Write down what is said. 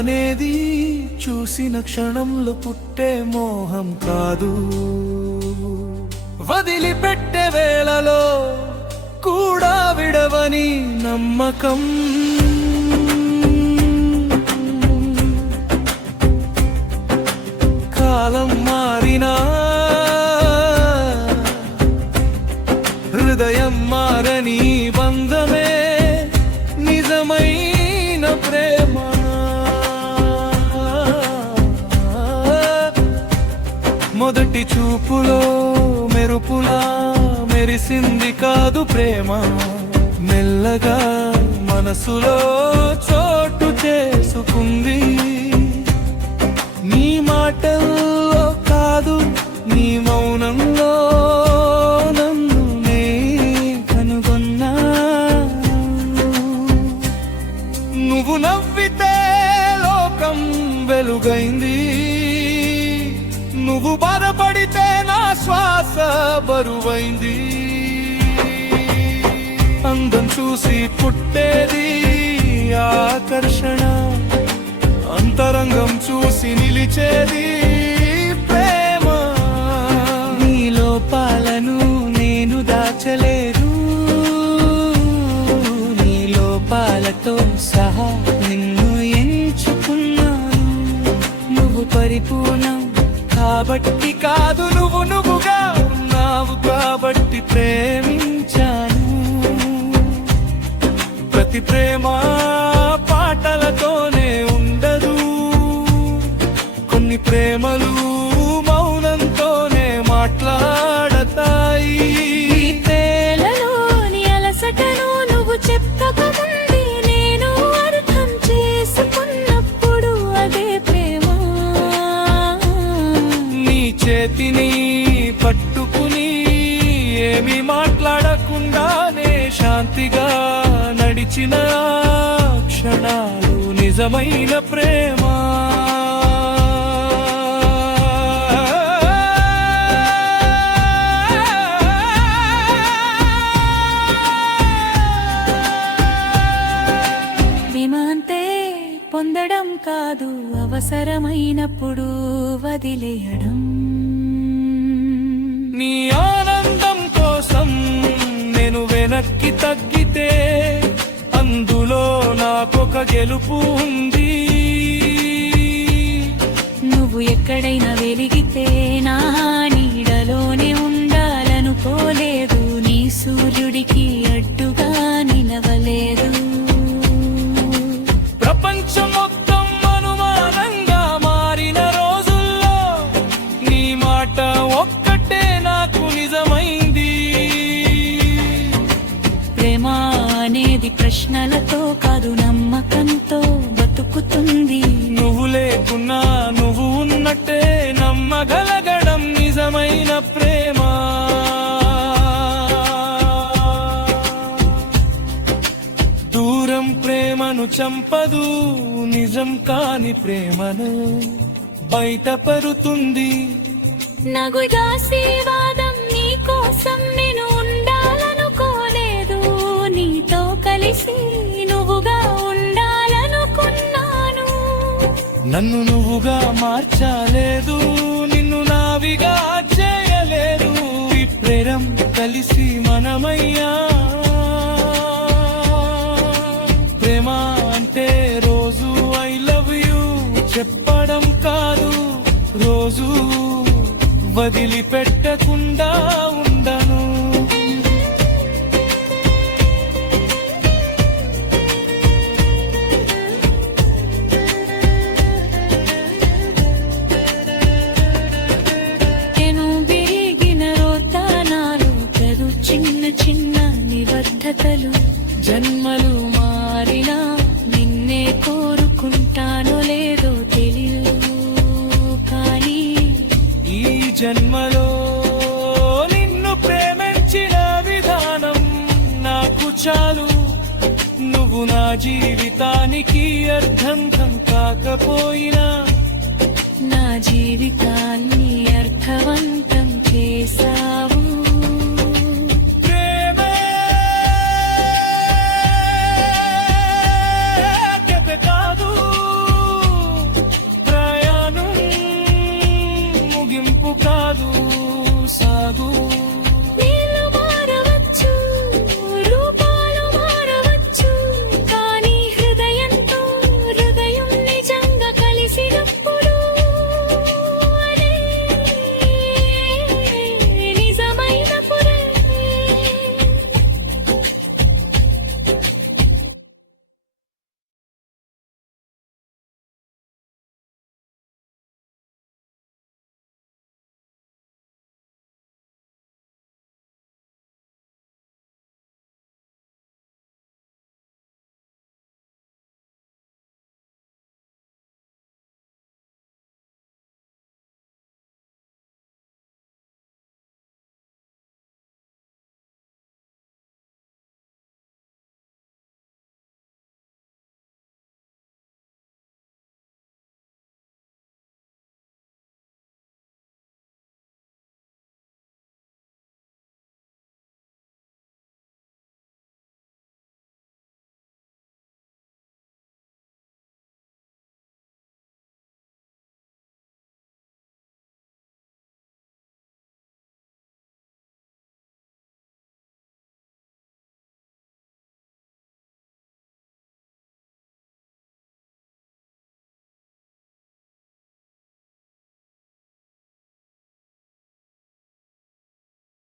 అనేది చూసిన క్షణంలో పుట్టే మోహం కాదు. వదిలిపెట్టే వేళలో కూడా విడవని నమ్మకం. కాలం మొదటి చూపులో మెరుపులా మెరిసింది కాదు ప్రేమ. మెల్లగా మనసులో చోటు చేసుకుంది. నీ మాటల్లో కాదు నీ మౌనంలో నన్ను నే కనుగొన్నా. నువ్వు నవ్వితే లోకం వెలుగైంది. నువ్వు బాధపడితే నా శ్వాస బరువైంది. అందం చూసి పుట్టేది ఆకర్షణ. అంతరంగం చూసి నిలిచేది ప్రేమ. నీ లోపాలను నేను దాచలేదు. నీ లోపాలతో సహా నిన్ను ఎంచుకున్నాను. నువ్వు పరిపూర్ణ కాబట్టి కాదు నువ్వు నువ్వుగా ఉన్నావు కాబట్టి ప్రేమించాను. ప్రతి ప్రేమ ఏమి మాట్లాడకుండానే శాంతిగా నడిచిన క్షణాలు నిజమైన ప్రేమ. పొందడం కాదు అవసరమైనప్పుడు వదిలేయడం. నీ వెనక్కి తగ్గితే అందులో నాకొక గెలుపు ఉంది. నువ్వు ఎక్కడైనా వెలిగితే ప్రేమను చంపదు నిజం కాని ప్రేమను బయటపరుతుంది. నగుదాశీర్వాదం నీ కోసం నేను ఉండాలనుకోలేదు. నీతో కలిసి నువ్వుగా ఉండాలనుకున్నాను. నన్ను నువ్వుగా మార్చలేదు నిన్ను నావిగా చేయలేదు. ఈ ప్రేరం కలిసి మనమయ్యా. వదిలిపెట్టకుండా నువ్వు నా జీవితానికి అర్థం కాకపోయినా నా జీవితాన్ని